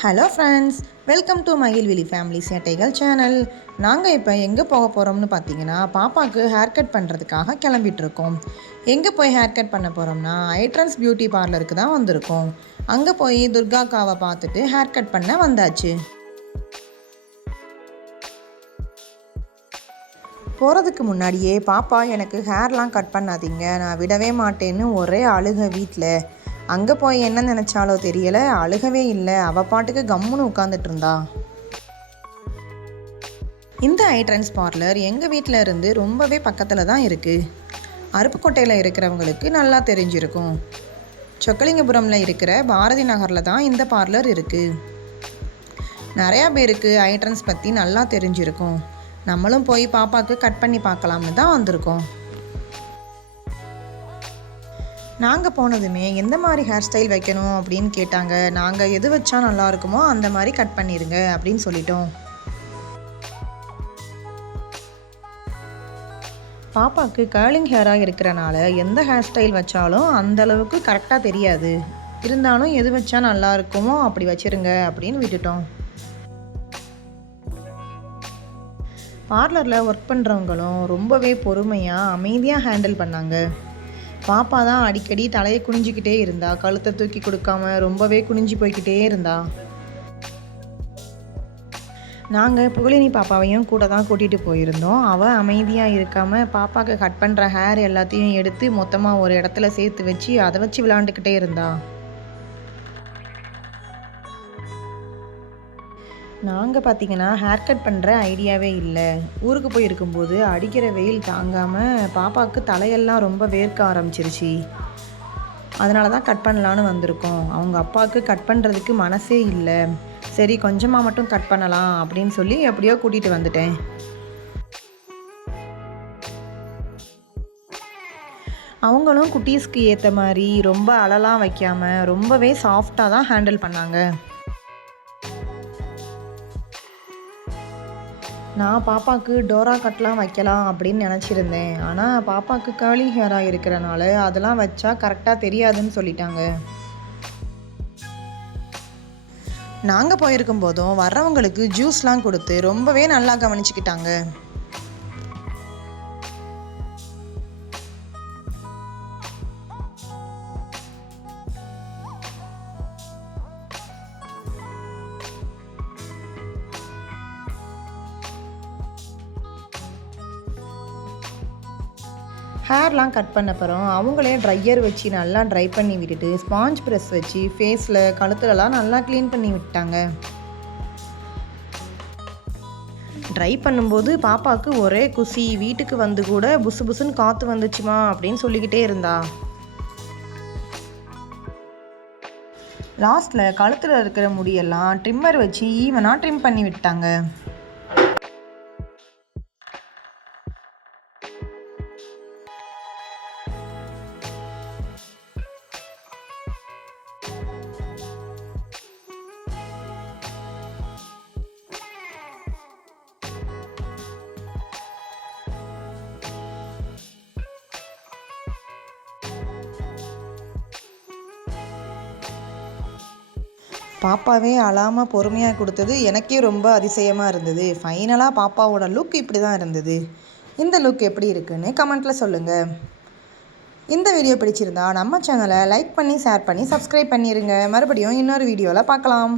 Hello friends, welcome to மகிழ்விழி family சேட்டைகள் channel. நாங்கள் இப்போ எங்கே போக போகிறோம்னு பார்த்தீங்கன்னா, பாப்பாவுக்கு ஹேர் கட் பண்ணுறதுக்காக கிளம்பிட்டுருக்கோம். எங்கே போய் ஹேர் கட் பண்ண போகிறோம்னா, ஐட்ரன்ஸ் பியூட்டி பார்லருக்கு தான் வந்திருக்கோம். அங்கே போய் துர்காக்காவை பார்த்துட்டு ஹேர் கட் பண்ண வந்தாச்சு. போகிறதுக்கு முன்னாடியே பாப்பா எனக்கு ஹேர்லாம் கட் பண்ணாதீங்க, நான் விடவே மாட்டேன்னு ஒரே அழுக வீட்டில். அங்கே போய் என்ன நினச்சாலோ தெரியலை, அழுகவே இல்லை, அவள் பாட்டுக்கு கம்முன்னு உட்காந்துட்டு இருந்தா. இந்த ஐட்ரன்ஸ் பார்லர் எங்கள் வீட்டில் இருந்து ரொம்பவே பக்கத்தில் தான் இருக்குது. அருப்புக்கோட்டையில் இருக்கிறவங்களுக்கு நல்லா தெரிஞ்சிருக்கும். சொக்கலிங்கபுரமில் இருக்கிற பாரதி நகரில் தான் இந்த பார்லர் இருக்குது. நிறையா பேருக்கு ஐட்ரன்ஸ் பற்றி நல்லா தெரிஞ்சிருக்கும். நம்மளும் போய் பாப்பாவுக்கு கட் பண்ணி பார்க்கலாம்னு தான் வந்திருக்கோம். நாங்கள் போனதுமே எந்த மாதிரி ஹேர் ஸ்டைல் வைக்கணும் அப்படின்னு கேட்டாங்க. நாங்கள் எது வச்சா நல்லா இருக்குமோ அந்த மாதிரி கட் பண்ணிடுங்க அப்படின்னு சொல்லிட்டோம். பாப்பாவுக்கு கர்லிங் ஹேராக இருக்கிறனால எந்த ஹேர் ஸ்டைல் வச்சாலும் அந்தளவுக்கு கரெக்டாக தெரியாது. இருந்தாலும் எது வச்சா நல்லா இருக்குமோ அப்படி வச்சிருங்க அப்படின்னு விட்டுட்டோம். பார்லரில் ஒர்க் பண்ணுறவங்களும் ரொம்பவே பொறுமையாக அமைதியாக ஹேண்டில் பண்ணாங்க. பாப்பா தான் அடிக்கடி தலையை குனிஞ்சிக்கிட்டே இருந்தா, கழுத்தை தூக்கி கொடுக்காம ரொம்பவே குனிஞ்சு போய்கிட்டே இருந்தா. நாங்கள் புகழினி பாப்பாவையும் கூட தான் கூட்டிகிட்டு போயிருந்தோம். அவள் அமைதியாக இருக்காமல் பாப்பாவுக்கு கட் பண்ணுற ஹேர் எல்லாத்தையும் எடுத்து மொத்தமாக ஒரு இடத்துல சேர்த்து வச்சு அதை வச்சு விளாண்டுக்கிட்டே இருந்தா. நாங்கள் பார்த்திங்கன்னா ஹேர் கட் பண்ணுற ஐடியாவே இல்லை. ஊருக்கு போயிருக்கும்போது அடிக்கிற வெயில் தாங்காமல் பாப்பாவுக்கு தலையெல்லாம் ரொம்ப வேர்க்க ஆரம்பிச்சிருச்சு. அதனால தான் கட் பண்ணலான்னு வந்திருக்கோம். அவங்க அப்பாவுக்கு கட் பண்ணுறதுக்கு மனசே இல்லை. சரி கொஞ்சமாக மட்டும் கட் பண்ணலாம் அப்படின்னு சொல்லி எப்படியோ கூட்டிகிட்டு வந்துட்டேன். அவங்களும் குட்டீஸ்க்கு ஏற்ற மாதிரி ரொம்ப அழலாம் வைக்காமல் ரொம்பவே சாஃப்டாக தான் ஹேண்டில் பண்ணாங்க. நான் பாப்பாவுக்கு டோரா கட்லாம் வைக்கலாம் அப்படின்னு நினச்சிருந்தேன். ஆனால் பாப்பாவுக்கு கர்லி ஹேராக இருக்கிறனால அதெல்லாம் வச்சா கரெக்டாக தெரியாதுன்னு சொல்லிட்டாங்க. நாங்கள் போயிருக்கும் போதும் வர்றவங்களுக்கு ஜூஸ்லாம் கொடுத்து ரொம்பவே நல்லா கவனிச்சுக்கிட்டாங்க. ஹேர்லாம் கட் பண்ண அப்புறம் அவங்களே ட்ரையர் வச்சு நல்லா ட்ரை பண்ணி விட்டுட்டு ஸ்பாஞ்ச் ப்ரெஸ் வச்சு ஃபேஸில் கழுத்துலலாம் நல்லா க்ளீன் பண்ணி விட்டாங்க. ட்ரை பண்ணும்போது பாப்பாவுக்கு ஒரே குசி. வீட்டுக்கு வந்து கூட புசு புசுன்னு காற்று வந்துச்சுமா அப்படின்னு சொல்லிக்கிட்டே இருந்தா. லாஸ்ட்டில் கழுத்தில் இருக்கிற முடியெல்லாம் ட்ரிம்மர் வச்சு ஈவனாக ட்ரிம் பண்ணி விட்டாங்க. பாப்பாவே அழாமல் பொறுமையாக கொடுத்தது எனக்கே ரொம்ப அதிசயமாக இருந்தது. ஃபைனலாக பாப்பாவோட லுக் இப்படி தான் இருந்தது. இந்த லுக் எப்படி இருக்குன்னு கமெண்ட்டில் சொல்லுங்கள். இந்த வீடியோ பிடிச்சிருந்தா நம்ம சேனலை லைக் பண்ணி ஷேர் பண்ணி சப்ஸ்கிரைப் பண்ணிடுங்க. மறுபடியும் இன்னொரு வீடியோவில் பார்க்கலாம்.